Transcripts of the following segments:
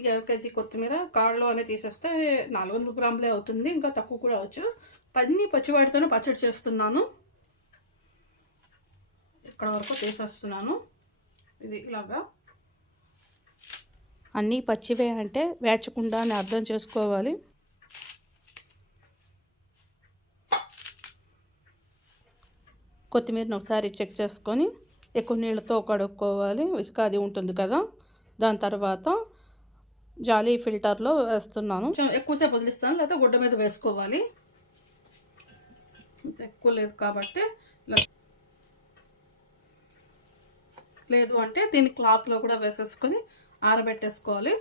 ఈ అర కేజీ కొత్తిమీర కాళ్ళు అనేది తీసేస్తే నాలుగు వందల గ్రాములే అవుతుంది. ఇంకా తక్కువ కూడా అవచ్చు పన్ని పచ్చివాటితోనే పచ్చడి చేస్తున్నాను. ఇక్కడ వరకు తీసేస్తున్నాను. ఇది ఇలాగా. అన్నీ పచ్చివే అంటే వేచకుండా అని అర్థం చేసుకోవాలి. కొత్తిమీరని ఒకసారి చెక్ చేసుకొని ఎక్కువ నీళ్ళతో కడుక్కోవాలి. ఇసుక అది ఉంటుంది కదా. దాని తర్వాత జాలీ ఫిల్టర్లో వేస్తున్నాను. ఎక్కువసేపు వదిలిస్తాను లేకపోతే గుడ్డ మీద వేసుకోవాలి. ఎక్కువ లేదు కాబట్టి లేదు అంటే దీన్ని క్లాత్లో కూడా వేసేసుకొని ఆరబెట్టేసుకోవాలి.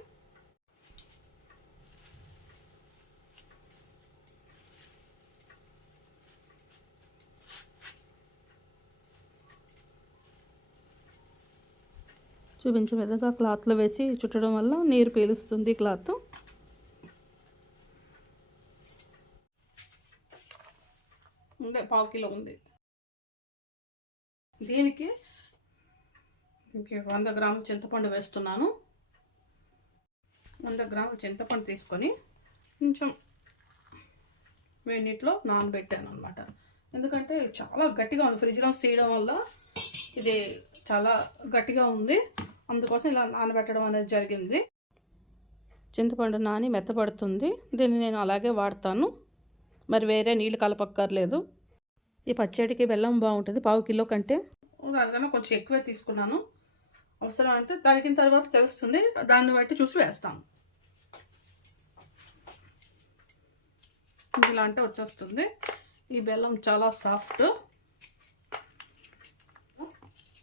చూపించే విధంగా క్లాత్లో వేసి చుట్టడం వల్ల నీరు పీలుస్తుంది క్లాత్. ఉండే పావు కిలో ఉంది. దీనికి ఇంకే వంద గ్రాముల చింతపండు వేస్తున్నాను. వంద గ్రాముల చింతపండు తీసుకొని కొంచెం వేడి నీటిలో నానబెట్టాను అనమాట ఎందుకంటే చాలా గట్టిగా ఉంది. ఫ్రిడ్జ్లో తీయడం వల్ల ఇది చాలా గట్టిగా ఉంది. అందుకోసం ఇలా నానబెట్టడం అనేది జరిగింది. చింతపండు నాని మెత్తపడుతుంది దీన్ని నేను అలాగే వాడతాను. మరి వేరే నీళ్ళు కలపక్కర్లేదు. ఈ పచ్చడికి బెల్లం బాగుంటుంది. పావు కిలో కంటే. దానికన్నా కొంచెం ఎక్కువే తీసుకున్నాను. అవసరం అంటే తరిగిన తర్వాత తెలుస్తుంది. దాన్ని బట్టి చూసి వేస్తాను. ఇలా అంటే వచ్చేస్తుంది. ఈ బెల్లం చాలా సాఫ్ట్.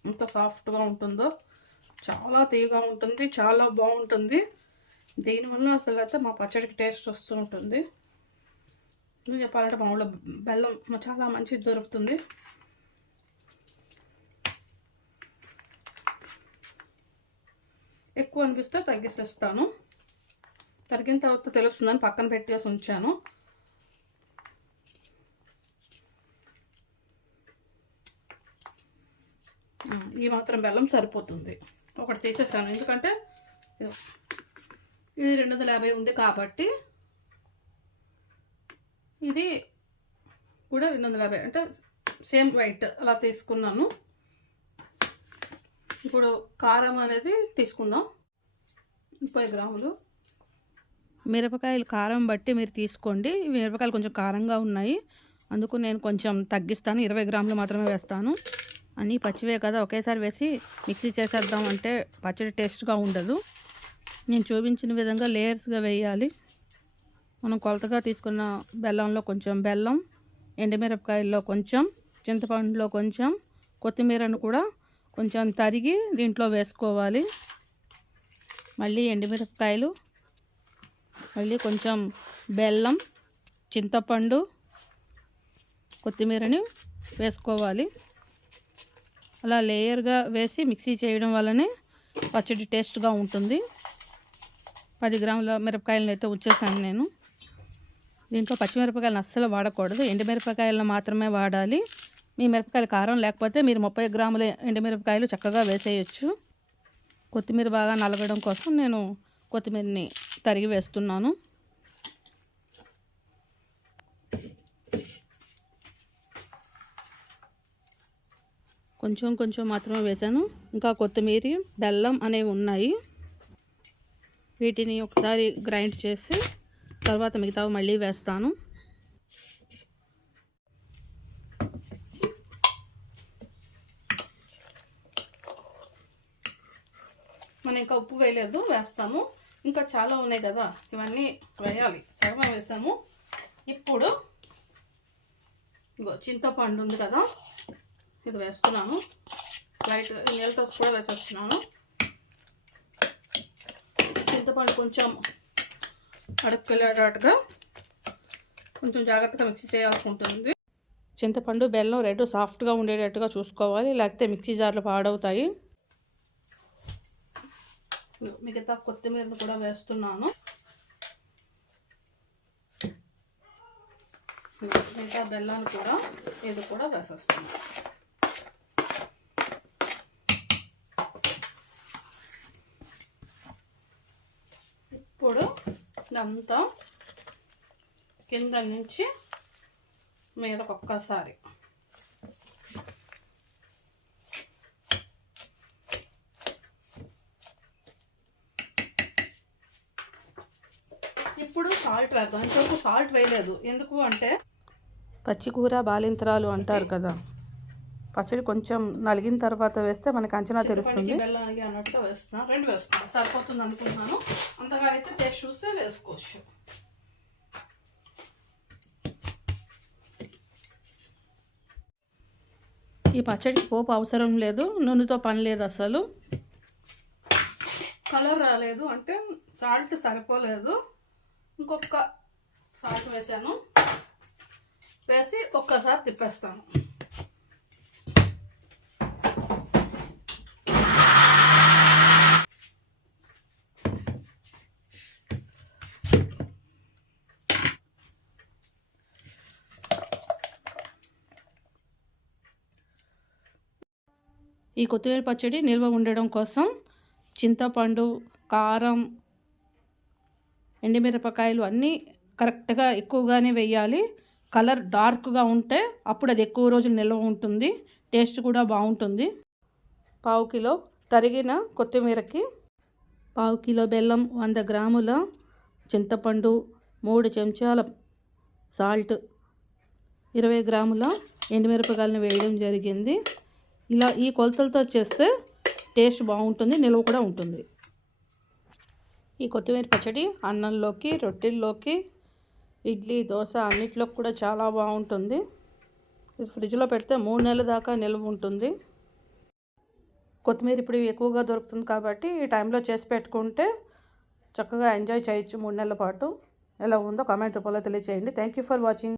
ఎంత సాఫ్ట్గా ఉంటుందో. చాలా తీయగా ఉంటుంది చాలా బాగుంటుంది. దీనివల్ల అసలు అయితే మా పచ్చడికి టేస్ట్ వస్తూ ఉంటుంది. ఎందుకు చెప్పాలంటే మా ఊళ్ళో బెల్లం చాలా మంచిది దొరుకుతుంది. ఎక్కువ అనిపిస్తే తగ్గిస్తాను తరిగిన తర్వాత తెలుస్తుందని పక్కన పెట్టేసి ఉంచాను. ఈ మాత్రం బెల్లం సరిపోతుంది. ఒకటి తీసేసాను. ఎందుకంటే ఇది రెండు వందల యాభై ఉంది కాబట్టి ఇది కూడా రెండు వందల యాభై. అంటే సేమ్ వైట్ అలా తీసుకున్నాను. ఇప్పుడు కారం అనేది తీసుకుందాం. ముప్పై గ్రాములు. మిరపకాయలు కారం బట్టి మీరు తీసుకోండి. మిరపకాయలు కొంచెం కారంగా ఉన్నాయి. అందుకు నేను కొంచెం తగ్గిస్తాను. ఇరవై గ్రాములు మాత్రమే వేస్తాను. అన్నీ పచ్చివే కదా ఒకేసారి వేసి మిక్సీ చేసేద్దాం అంటే పచ్చడి టేస్ట్గా ఉండదు. నేను చూపించిన విధంగా లేయర్స్గా వేయాలి. మనం కొలతగా తీసుకున్న బెల్లంలో కొంచెం బెల్లం ఎండుమిరపకాయల్లో కొంచెం చింతపండులో కొంచెం కొత్తిమీరను కూడా కొంచెం తరిగి దీంట్లో వేసుకోవాలి. మళ్ళీ ఎండుమిరపకాయలు మళ్ళీ కొంచెం బెల్లం చింతపండు కొత్తిమీరని వేసుకోవాలి. అలా లేయర్గా వేసి మిక్సీ చేయడం వల్లనే పచ్చడి టేస్ట్గా ఉంటుంది. పది గ్రాముల మిరపకాయలను అయితే ఉంచేసాను నేను. దీంట్లో పచ్చిమిరపకాయలను అస్సలు వాడకూడదు. ఎండుమిరపకాయలను మాత్రమే వాడాలి. మీ మిరపకాయలు కారం లేకపోతే మీరు ముప్పై గ్రాముల ఎండుమిరపకాయలు చక్కగా వేసేయచ్చు. కొత్తిమీర బాగా నలగడం కోసం నేను కొత్తిమీరని తరిగి వేస్తున్నాను. కొంచెం కొంచెం మాత్రమే వేసాను. ఇంకా కొత్తిమీర బెల్లం అనేవి ఉన్నాయి. వీటిని ఒకసారి గ్రైండ్ చేసి తర్వాత మిగతావి మళ్ళీ వేస్తాను. మనం ఇంకా ఉప్పు వేయలేదు వేస్తాము. ఇంకా చాలా ఉన్నాయి కదా ఇవన్నీ వేయాలి. సగమే వేసాము. ఇప్పుడు ఇగో చింతపండు ఉంది కదా ఇది వేస్తున్నాను. లైట్ నీళ్ళతో కూడా వేసేస్తున్నాను. చింతపండు కొంచెం అడుపుకెళ్ళేటట్టుగా కొంచెం జాగ్రత్తగా మిక్సీ చేయాల్సి ఉంటుంది. చింతపండు బెల్లం రెండు సాఫ్ట్గా ఉండేటట్టుగా చూసుకోవాలి. లేకపోతే మిక్సీ జార్లు పాడవుతాయి. మిగతా కొత్తిమీరను కూడా వేస్తున్నాను. మిగతా బెల్లాన్ని కూడా ఇది కూడా వేసేస్తున్నాను. ఇదంతా కింద నుంచి మీదకి ఒక్కసారి. ఇప్పుడు సాల్ట్ వేద్దాం. ఇంతవరకు సాల్ట్ వేయలేదు. ఎందుకు అంటే పచ్చికూర బాలింతరాలు అంటారు కదా. పచ్చడి కొంచెం నలిగిన తర్వాత వేస్తే మనకి అంచనా తెలుస్తుంది. బెల్లానికి అన్నట్టుగా వేస్తున్నాను రెండు వేస్తున్నాను సరిపోతుంది అనుకుంటున్నాను. అంతగా అయితే టేస్ట్ చూస్తే వేసుకోవచ్చు. ఈ పచ్చడికి పోపు అవసరం లేదు. నూనెతో పని లేదు అసలు. కలర్ రాలేదు అంటే సాల్ట్ సరిపోలేదు. ఇంకొక సాల్ట్ వేసాను. వేసి ఒక్కసారి తిప్పేస్తాను. ఈ కొత్తిమీర పచ్చడి నిల్వ ఉండడం కోసం చింతపండు కారం ఎండుమిరపకాయలు అన్నీ కరెక్ట్గా ఎక్కువగానే వేయాలి. కలర్ డార్క్గా ఉంటే అప్పుడు అది ఎక్కువ రోజులు నిల్వ ఉంటుంది. టేస్ట్ కూడా బాగుంటుంది. పావు కిలో తరిగిన కొత్తిమీరకి పావు కిలో బెల్లం వంద గ్రాముల చింతపండు మూడు చెంచాల సాల్ట్ ఇరవై గ్రాముల ఎండుమిరపకాయలను వేయడం జరిగింది. ఇలా ఈ కొలతలతో చేస్తే టేస్ట్ బాగుంటుంది నిల్వ కూడా ఉంటుంది. ఈ కొత్తిమీర పచ్చడి అన్నంలోకి రొట్టెల్లోకి ఇడ్లీ దోశ అన్నిట్లో కూడా చాలా బాగుంటుంది. ఫ్రిడ్జ్లో పెడితే మూడు నెలల దాకా నిల్వ ఉంటుంది. కొత్తిమీర ఇప్పుడు ఎక్కువగా దొరుకుతుంది కాబట్టి ఈ టైంలో చేసి పెట్టుకుంటే చక్కగా ఎంజాయ్ చేయొచ్చు మూడు నెలల పాటు. ఎలా ఉందో కామెంట్ రూపంలో తెలియచేయండి. Thank you for watching